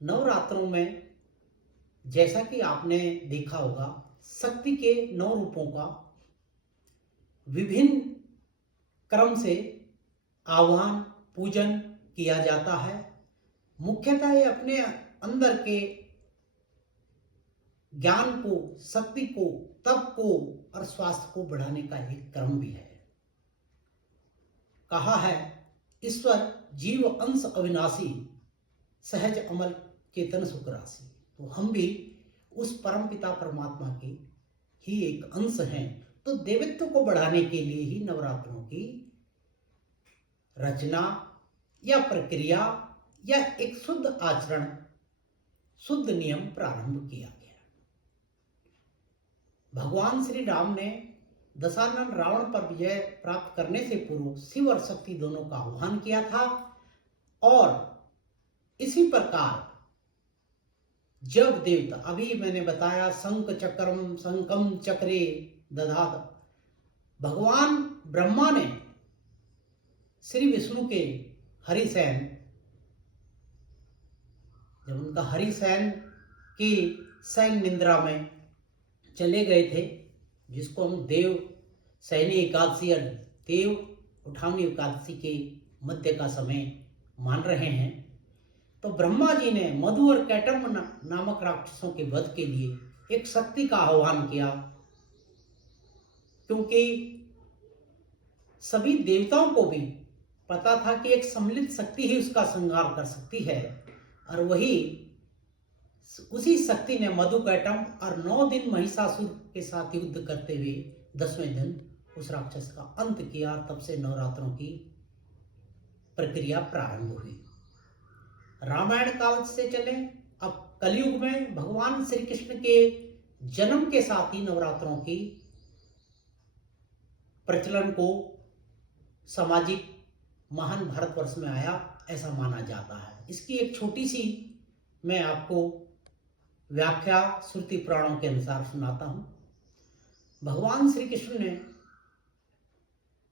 नवरात्रों में जैसा कि आपने देखा होगा, शक्ति के 9 रूपों का विभिन्न क्रम से आह्वान पूजन किया जाता है। मुख्यतः ये अपने अंदर के ज्ञान को, शक्ति को, तप को और स्वास्थ्य को बढ़ाने का एक क्रम भी है। कहा है, ईश्वर जीव अंश अविनाशी, सहज अमल चेतन सुख राशि। तो हम भी उस परम पिता परमात्मा के ही एक अंश हैं। तो देवत्व को बढ़ाने के लिए ही नवरात्रों की रचना या प्रक्रिया या एक शुद्ध आचरण, शुद्ध नियम प्रारंभ किया गया। भगवान श्री राम ने दशानन रावण पर विजय प्राप्त करने से पूर्व शिव और शक्ति दोनों का आह्वान किया था। और इसी प्रकार जब देवता, अभी मैंने बताया शंख चक्रम शंखम चक्रे दधात, भगवान ब्रह्मा ने श्री विष्णु के हरिसेन, जब उनका हरिसेन की शयन निद्रा में चले गए थे, जिसको हम देव शयनी एकादशी या देव उठावनी एकादशी के मध्य का समय मान रहे हैं, तो ब्रह्मा जी ने मधु और कैटम नामक राक्षसों के वध के लिए एक शक्ति का आह्वान किया, क्योंकि सभी देवताओं को भी पता था कि एक सम्मिलित शक्ति ही उसका संहार कर सकती है। और उसी शक्ति ने मधु कैटम और 9 दिन महिषासुर के साथ युद्ध करते हुए 10वें दिन उस राक्षस का अंत किया। तब से नवरात्रों की प्रक्रिया प्रारंभ हुई। रामायण काल से चले, अब कलयुग में भगवान श्री कृष्ण के जन्म के साथ ही नवरात्रों की प्रचलन को सामाजिक महान भारतवर्ष में आया, ऐसा माना जाता है। इसकी एक छोटी सी मैं आपको व्याख्या श्रुति पुराणों के अनुसार सुनाता हूं। भगवान श्री कृष्ण ने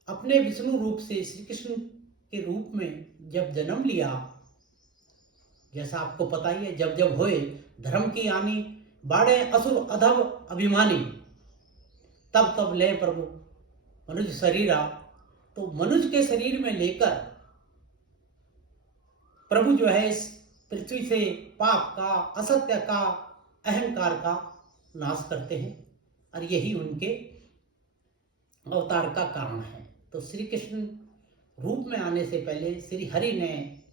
अपने विष्णु रूप से श्री कृष्ण के रूप में जब जन्म लिया, जैसा आपको पता ही है, जब जब होए धर्म की हानि, बाड़े असुर अधम अभिमानी, तब तब ले प्रभु मनुज शरीरा। तो मनुज के शरीर में लेकर प्रभु जो है इस पृथ्वी से पाप का, असत्य का, अहंकार का नाश करते हैं, और यही उनके अवतार का कारण है। तो श्री कृष्ण रूप में आने से पहले श्री हरि ने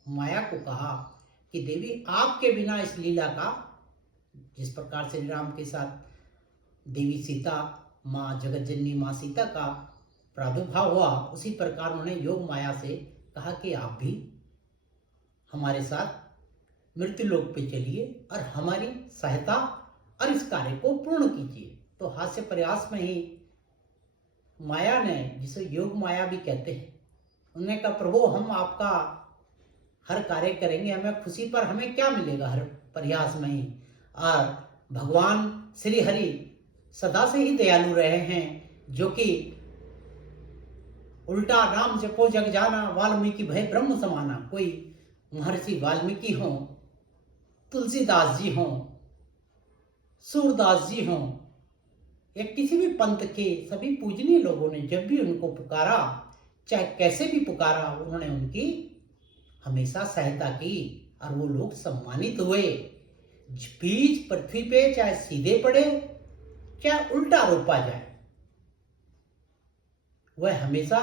माया को कहा कि देवी, आपके बिना इस लीला का, जिस प्रकार श्री राम के साथ देवी सीता, माँ जगतजननी माँ सीता का प्रादुर्भाव हुआ, उसी प्रकार उन्होंने योग माया से कहा कि आप भी हमारे साथ मृत्यु लोक पे चलिए और हमारी सहायता और इस कार्य को पूर्ण कीजिए। तो हास्य प्रयास में ही माया ने, जिसे योग माया भी कहते हैं, उन्होंने कहा प्रभु, हम आपका हर कार्य करेंगे, हमें खुशी पर हमें क्या मिलेगा हर प्रयास में ही। और भगवान श्री हरि सदा से ही दयालु रहे हैं, जो कि उल्टा राम जपो जग जाना, वाल्मीकि भय ब्रह्म समाना। कोई महर्षि वाल्मीकि हो, तुलसीदास जी हो, सूरदास जी हो, या किसी भी पंथ के सभी पूजनीय लोगों ने जब भी उनको पुकारा, चाहे कैसे भी पुकारा, उन्होंने उनकी हमेशा सहायता की और वो लोग सम्मानित हुए। बीज पृथ्वी पे चाहे सीधे पड़े चाहे उल्टा रोपा जाए, वह हमेशा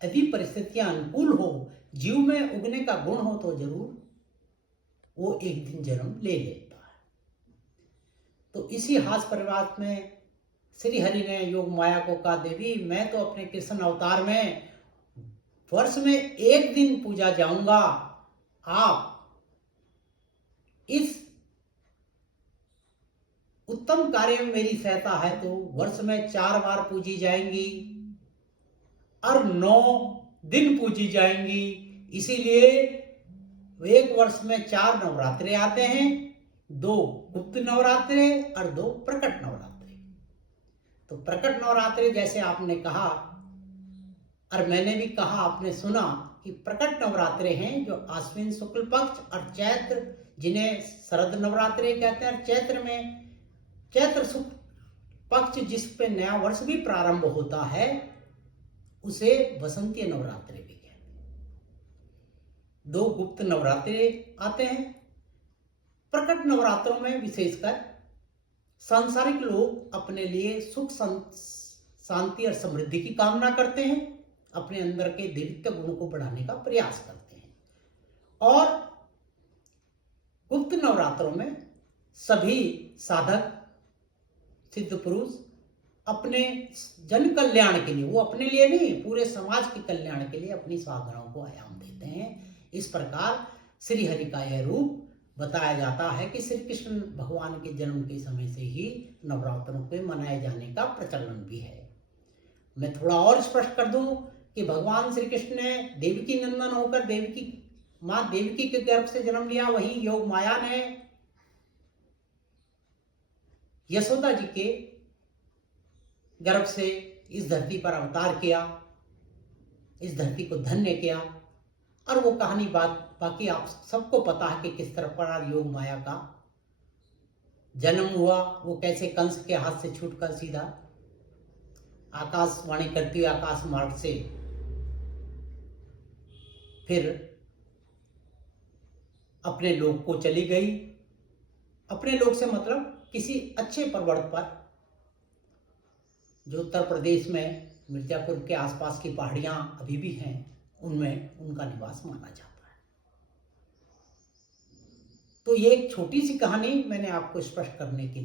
यदि परिस्थितियां अनुकूल हो, जीव में उगने का गुण हो, तो जरूर वो एक दिन जन्म ले लेता है। तो इसी हास परिवार में श्री हरि ने योग माया को कहा, देवी, मैं तो अपने कृष्ण अवतार में वर्ष में एक दिन पूजा जाऊंगा, आप इस उत्तम कार्य में मेरी सहायता है तो वर्ष में 4 बार पूजी जाएंगी और 9 दिन पूजी जाएंगी। इसीलिए एक वर्ष में 4 नवरात्रे आते हैं, 2 गुप्त नवरात्रे और 2 प्रकट नवरात्रे। तो प्रकट नवरात्रे जैसे आपने कहा और मैंने भी कहा, आपने सुना कि प्रकट नवरात्रे हैं जो आश्विन शुक्ल पक्ष और चैत्र जिन्हें शरद नवरात्रि कहते हैं। चैत्र में, चैत्र शुक्ल पक्ष जिस पे नया वर्ष भी प्रारंभ होता है, उसे वसंतीय नवरात्रि भी कहते हैं। 2 गुप्त नवरात्रि आते हैं। प्रकट नवरात्रों में विशेषकर सांसारिक लोग अपने लिए सुख शांति और समृद्धि की कामना करते हैं, अपने अंदर के दिव्य गुण को बढ़ाने का प्रयास करते हैं। और गुप्त नवरात्रों में सभी साधक सिद्ध पुरुष अपने जन कल्याण के लिए, वो अपने लिए नहीं, पूरे समाज के कल्याण के लिए अपनी साधनाओं को आयाम देते हैं। इस प्रकार श्री हरि का यह रूप बताया जाता है कि श्री कृष्ण भगवान के जन्म के समय से ही नवरात्रों के मनाए जाने का प्रचलन भी है। मैं थोड़ा और स्पष्ट कर दूं कि भगवान श्री कृष्ण ने देवकी नंदन होकर माँ देवकी के गर्भ से जन्म लिया, वहीं योग माया ने यशोदा जी के गर्भ से इस धरती पर अवतार किया, इस धरती को धन्य किया। और वो कहानी बाकी आप सबको पता है कि किस तरह पर योग माया का जन्म हुआ, वो कैसे कंस के हाथ से छूटकर सीधा आकाशवाणी करती हुई आकाश मार्ग से फिर अपने लोक को चली गई। अपने लोक से मतलब किसी अच्छे पर्वत पर, जो उत्तर प्रदेश में मिर्जापुर के आसपास की पहाड़ियां अभी भी हैं, उनमें उनका निवास माना जाता है। तो ये एक छोटी सी कहानी मैंने आपको स्पष्ट करने के लिए